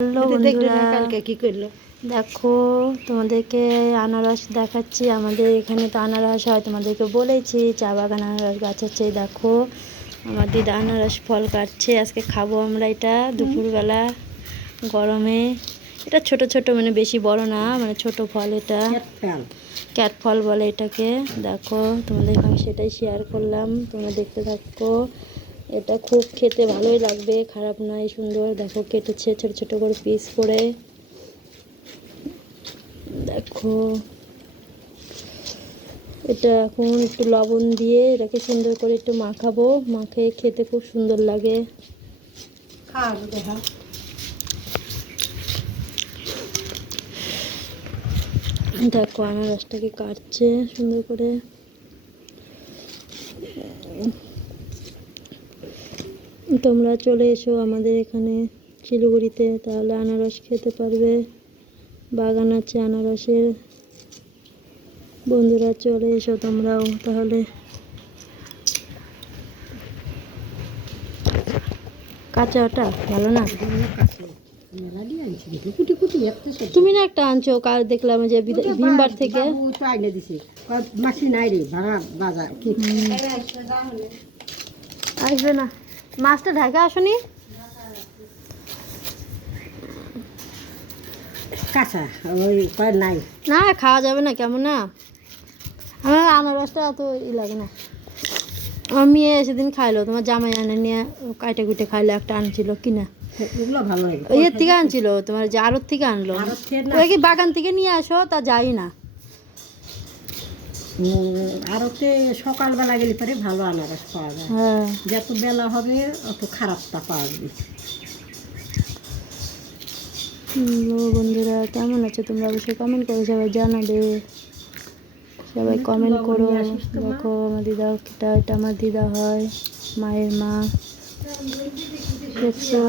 Hello বন্ধুরা, কালকে কি করলো দেখো, তোমাদেরকে আনারস দেখাচ্ছি। আমাদের এখানে তো আনারস হয়, তোমাদেরকে বলেছি চা বাগান আনারস গাছ আছে। দেখো আমার দিদা আনারস ফল কাটছে, আজকে খাবো আমরা এটা দুপুরবেলা গরমে। এটা ছোট ছোট, মানে বেশি বড় না, মানে ছোট ফল। এটা ক্যাট ফল বলে এটাকে। দেখো তোমাদের আমি সেটাই শেয়ার করলাম, তোমরা দেখতে থাকো। এটা খুব খেতে ভালোই লাগবে, খারাপ নয়, সুন্দর। দেখো কেটেছে ছোট ছোট করে পিস করে। দেখো এটা এখন একটু লবণ দিয়ে এটাকে সুন্দর করে একটু মাখাবো, মাখে খেতে খুব সুন্দর লাগে। দেখো আনারসটাকে কাটছে সুন্দর করে। তোমরা চলে এসো আমাদের এখানে শিলিগুড়িতে, তাহলে আনারস খেতে পারবে। বাগান আছে আনারসের, বন্ধুরা চলে এসো তোমরাও তাহলে। কাঁচা ওটা ভালো না, তুমি না একটা আনছো কাল দেখলাম যে ভিমবার থেকে। আসবে না, মাছটা ঢাকা আসনি। কাঁচা ওই নাই না, খাওয়া যাবে না, কেমন না। আমার আনারসটা অত লাগে না। আমার মেয়ে সেদিন খাইলো, তোমার জামাই আনে নিয়ে কাইটে কুটে খাইলো। একটা আনছিল কিনা, ওগুলো ভালো লাগে, ইয়ের থেকে আনছিল, তোমার যে আড়ত থেকে আনলো। ওই কি বাগান থেকে নিয়ে আসো, তা যাই না। আরতে সকালবেলা গেলে পরে ভালো আনারস পাওয়া যায়। হ্যাঁ, যত বেলা হবে অত খারাপটা পাওয়া যাবে। বন্ধুরা কেমন আছে তোমরা অবশ্যই কমেন্ট করো, সবাই জানাবে, সবাই কমেন্ট করো। দেখো আমার দিদা, এটা আমার দিদা হয়, মায়ের মা। দেখছো।